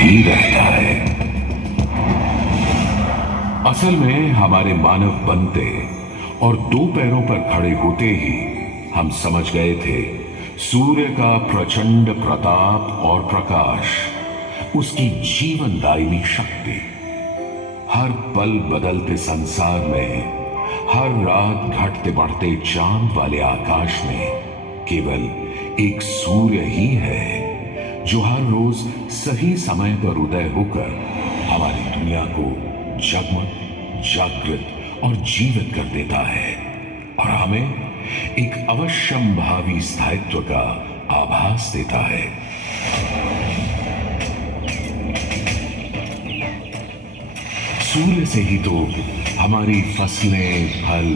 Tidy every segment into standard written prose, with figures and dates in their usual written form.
ही रहता है। असल में हमारे मानव बनते और दो पैरों पर खड़े होते ही हम समझ गए थे सूर्य का प्रचंड प्रताप और प्रकाश, उसकी जीवनदायिनी शक्ति हर पल बदलते संसार में, हर रात घटते बढ़ते चांद वाले आकाश में केवल एक सूर्य ही है जो हर रोज सही समय पर उदय होकर हमारी दुनिया को जगमग, जागृत और जीवित कर देता है और हमें एक अवश्यंभावी स्थायित्व का आभास देता है। सूर्य से ही तो हमारी फसलें, फल,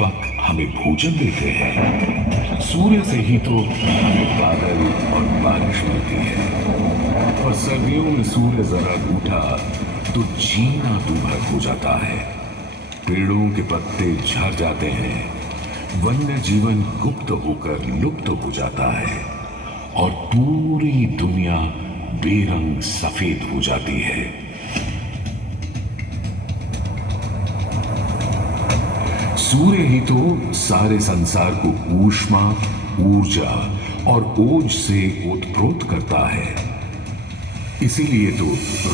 पक हमें भोजन देते हैं। सूर्य से ही तो हमें बादल और बारिश मिलती है और सर्दियों में सूर्य जरा रूठा तो जीना दूभर हो जाता है। पेड़ों के पत्ते झड़ जाते हैं, वन्य जीवन गुप्त होकर लुप्त हो जाता है और पूरी दुनिया बेरंग सफेद हो जाती है। सूर्य ही तो सारे संसार को ऊष्मा, ऊर्जा और ओज से ओतप्रोत करता है। इसीलिए तो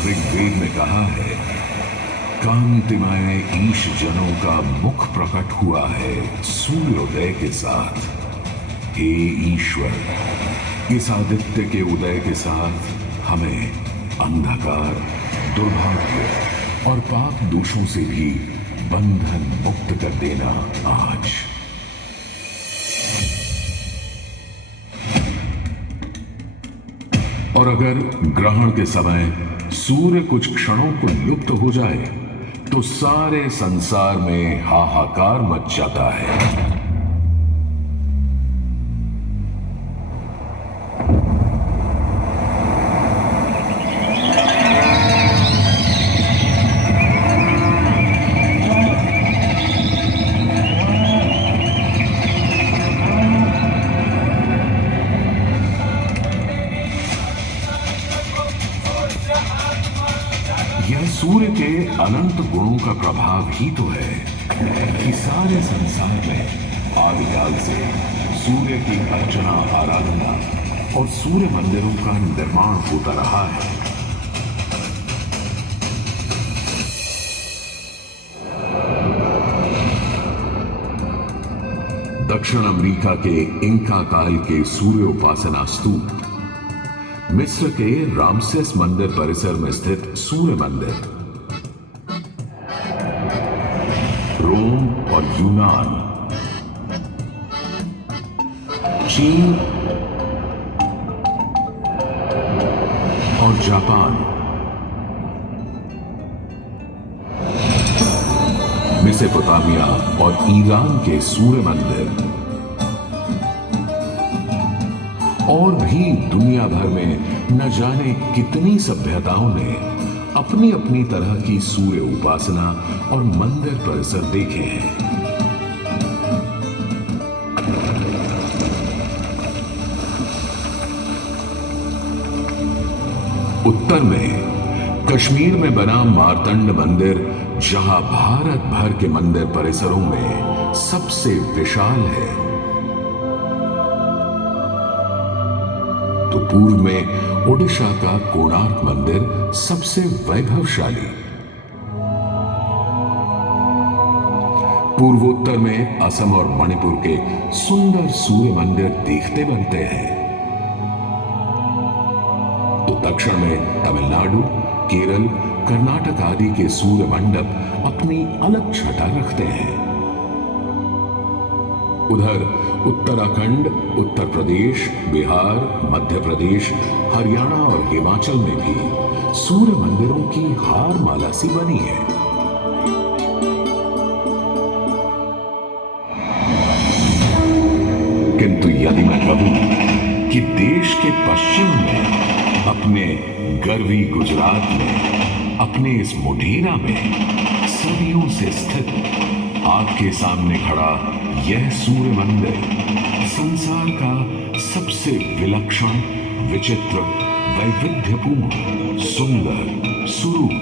ऋग्वेद में कहा है, कांतिमय ईश जनों का मुख प्रकट हुआ है सूर्योदय के साथ। हे ईश्वर, इस आदित्य के उदय के साथ हमें अंधकार, दुर्भाग्य और पाप दोषों से भी बंधन मुक्त कर देना आज। और अगर ग्रहण के समय सूर्य कुछ क्षणों को लुप्त हो जाए तो सारे संसार में हाहाकार मच जाता है। यह सूर्य के अनंत गुणों का प्रभाव ही तो है कि सारे संसार में आदिकाल से सूर्य की अर्चना, आराधना और सूर्य मंदिरों का निर्माण होता रहा है। दक्षिण अमेरिका के इंका काल के सूर्य उपासना स्तूप, मिस्र के रामसेस मंदिर परिसर में स्थित सूर्य मंदिर, रोम और यूनान, चीन और जापान, मेसोपोटामिया और ईरान के सूर्य मंदिर और भी दुनिया भर में न जाने कितनी सभ्यताओं ने अपनी अपनी तरह की सूर्य उपासना और मंदिर परिसर देखे हैं। उत्तर में कश्मीर में बना मार्तंड मंदिर, जहां भारत भर के मंदिर परिसरों में सबसे विशाल है, तो पूर्व में ओडिशा का कोणार्क मंदिर सबसे वैभवशाली। पूर्वोत्तर में असम और मणिपुर के सुंदर सूर्य मंदिर देखते बनते हैं, तो दक्षिण में तमिलनाडु, केरल, कर्नाटक आदि के सूर्य मंडप अपनी अलग छटा रखते हैं। उधर उत्तराखंड, उत्तर प्रदेश, बिहार, मध्य प्रदेश, हरियाणा और हिमाचल में भी सूर्य मंदिरों की हार माला सी बनी है। किंतु यदि मैं कहूं कि देश के पश्चिम में, अपने गर्वी गुजरात में, अपने इस मुढेरा में सदियों से स्थित आपके सामने खड़ा यह सूर्य मंदिर संसार का सबसे विलक्षण, विचित्र, वैविध्यपूर्ण, सुंदर, सुरूप,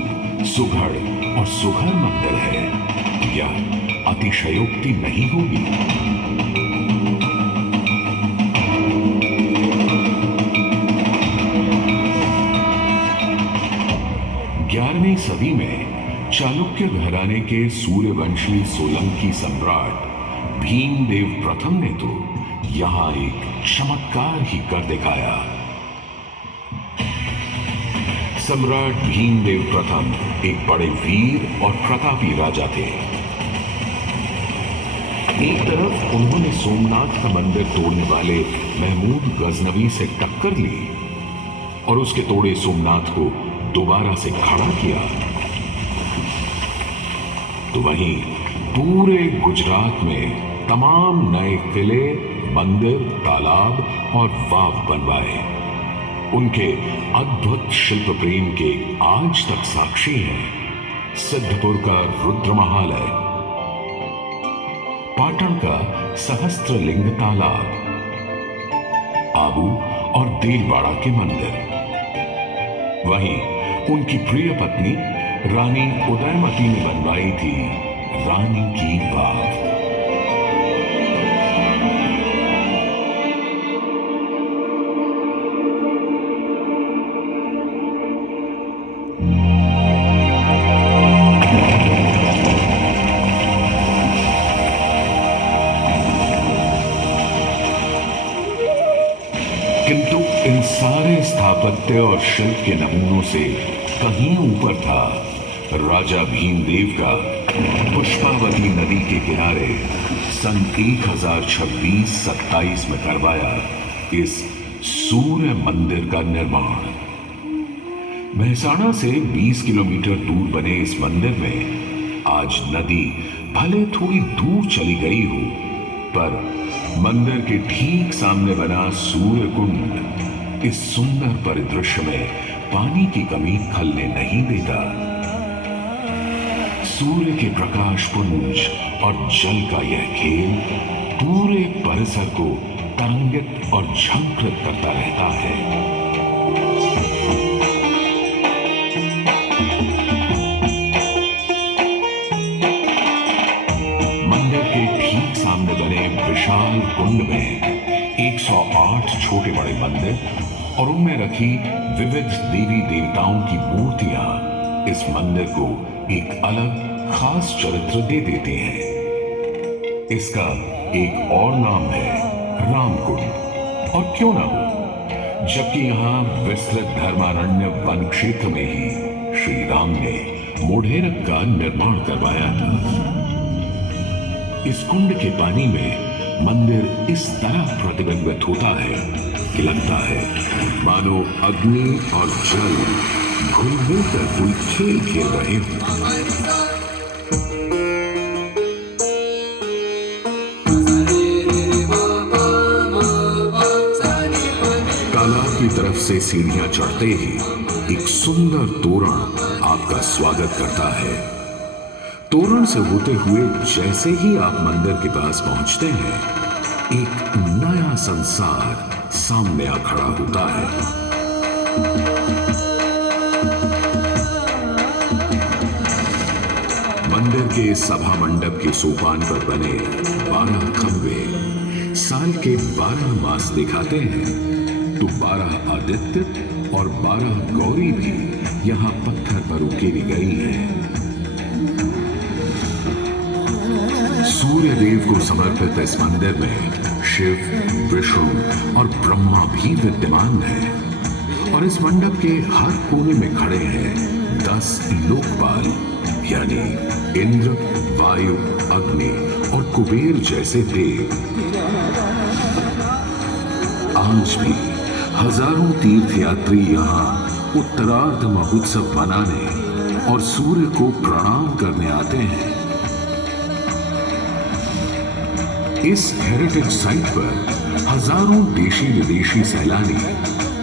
सुघड़ और सुघर मंदिर है, यह अतिशयोक्ति नहीं होगी। 11वीं सदी में चालुक्य घराने के सूर्यवंशी सोलंकी सम्राट भीमदेव प्रथम ने तो यहां एक चमत्कार ही कर दिखाया। सम्राट भीमदेव प्रथम एक बड़े वीर और प्रतापी राजा थे। एक तरफ उन्होंने सोमनाथ का मंदिर तोड़ने वाले महमूद गजनवी से टक्कर ली और उसके तोड़े सोमनाथ को दोबारा से खड़ा किया, तो वहीं पूरे गुजरात में तमाम नए किले, मंदिर, तालाब और वाव बनवाए। उनके अद्भुत शिल्प प्रेम के आज तक साक्षी हैं सिद्धपुर का रुद्रमहालय, पाटन का सहस्त्रलिंग तालाब, आबू और देलवाड़ा के मंदिर। वहीं उनकी प्रिय पत्नी रानी उदयमती ने बनवाई थी रानी की वाव। किंतु इन सारे स्थापत्य और शिल्प के नमूनों से कहीं ऊपर था राजा भीमदेव का पुष्पावती नदी के किनारे सन 1026-27 में करवाया इस सूर्य मंदिर का निर्माण। मेहसाणा से 20 किलोमीटर दूर बने इस मंदिर में आज नदी भले थोड़ी दूर चली गई हो, पर मंदिर के ठीक सामने बना सूर्य कुंड इस सुंदर परिदृश्य में पानी की कमी खलने नहीं देता। सूर्य के प्रकाश पुंज और जल का यह खेल पूरे परिसर को तरंगित और झंकृत करता रहता है। मंदिर के ठीक सामने बने विशाल कुंड में 108 छोटे बड़े मंदिर और उनमें रखी विविध देवी देवताओं की मूर्तियां इस मंदिर को एक अलग खास चरित्र दे देते हैं। इसका एक और नाम है रामकुंड, और क्यों ना हो, जबकि यहां विस्तृत धर्मारण्य वन क्षेत्र में ही श्री राम ने मोढेरक का निर्माण करवाया था। इस कुंड के पानी में मंदिर इस तरह प्रतिबिंबित होता है कि लगता है मानो अग्नि और जल घुल-मिल कर कोई खेल खेल रहे हों। तालाब की तरफ से सीढ़ियां चढ़ते ही एक सुंदर तोरण आपका स्वागत करता है। तोरण से होते हुए जैसे ही आप मंदिर के पास पहुंचते हैं, एक नया संसार सामने आ खड़ा होता है। मंदिर के सभा मंडप के सोपान पर बने 12 खंबे साल के 12 मास दिखाते हैं, तो 12 आदित्य और 12 गौरी भी यहाँ पत्थर पर उकेरी गई हैं। सूर्य देव को समर्पित इस मंदिर में शिव, विष्णु और ब्रह्मा भी विद्यमान हैं, और इस मंडप के हर कोने में खड़े हैं 10 लोकपाल, यानी इंद्र, वायु, अग्नि और कुबेर जैसे देव। आज भी हजारों तीर्थयात्री यहाँ उत्तरार्ध महोत्सव मनाने और सूर्य को प्रणाम करने आते हैं। इस हेरिटेज साइट पर हजारों देशी विदेशी सैलानी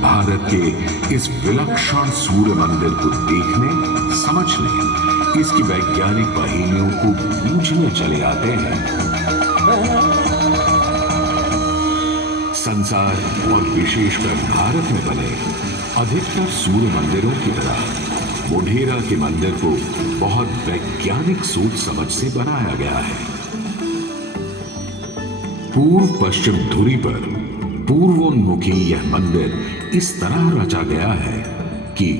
भारत के इस विलक्षण सूर्य मंदिर को देखने, समझने, इसकी वैज्ञानिक पहेलियों को बूझने चले आते हैं। संसार और विशेषकर भारत में बने अधिकतर सूर्य मंदिरों की तरह मोढेरा के मंदिर को बहुत वैज्ञानिक सोच समझ से बनाया गया है। पूर्व पश्चिम धुरी पर पूर्वोन्मुखी यह मंदिर इस तरह रचा गया है कि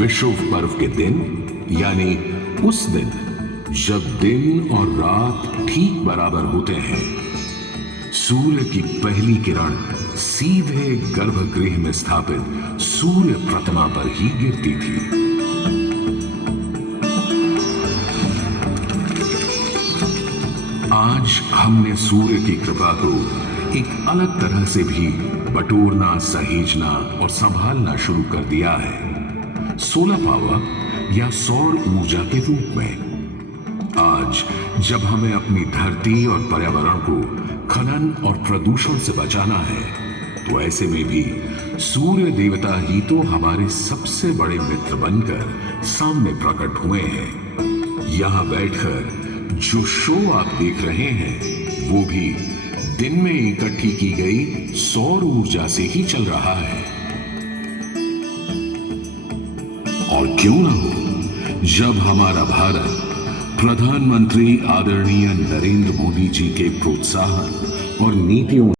विषुव पर्व के दिन, यानी उस दिन जब दिन और रात ठीक बराबर होते हैं, सूर्य की पहली किरण सीधे गर्भगृह में स्थापित सूर्य प्रतिमा पर ही गिरती थी। आज हमने सूर्य की कृपा को एक अलग तरह से भी बटोरना, सहेजना और संभालना शुरू कर दिया है, सोलर पावर या सौर ऊर्जा के रूप में। आज जब हमें अपनी धरती और पर्यावरण को खनन और प्रदूषण से बचाना है, तो ऐसे में भी सूर्य देवता ही तो हमारे सबसे बड़े मित्र बनकर सामने प्रकट हुए हैं। यहां बैठकर जो शो आप देख रहे हैं, वो भी दिन में इकट्ठी की गई सौर ऊर्जा से ही चल रहा है। और क्यों ना हो, जब हमारा भारत प्रधानमंत्री आदरणीय नरेंद्र मोदी जी के प्रोत्साहन और नीतियों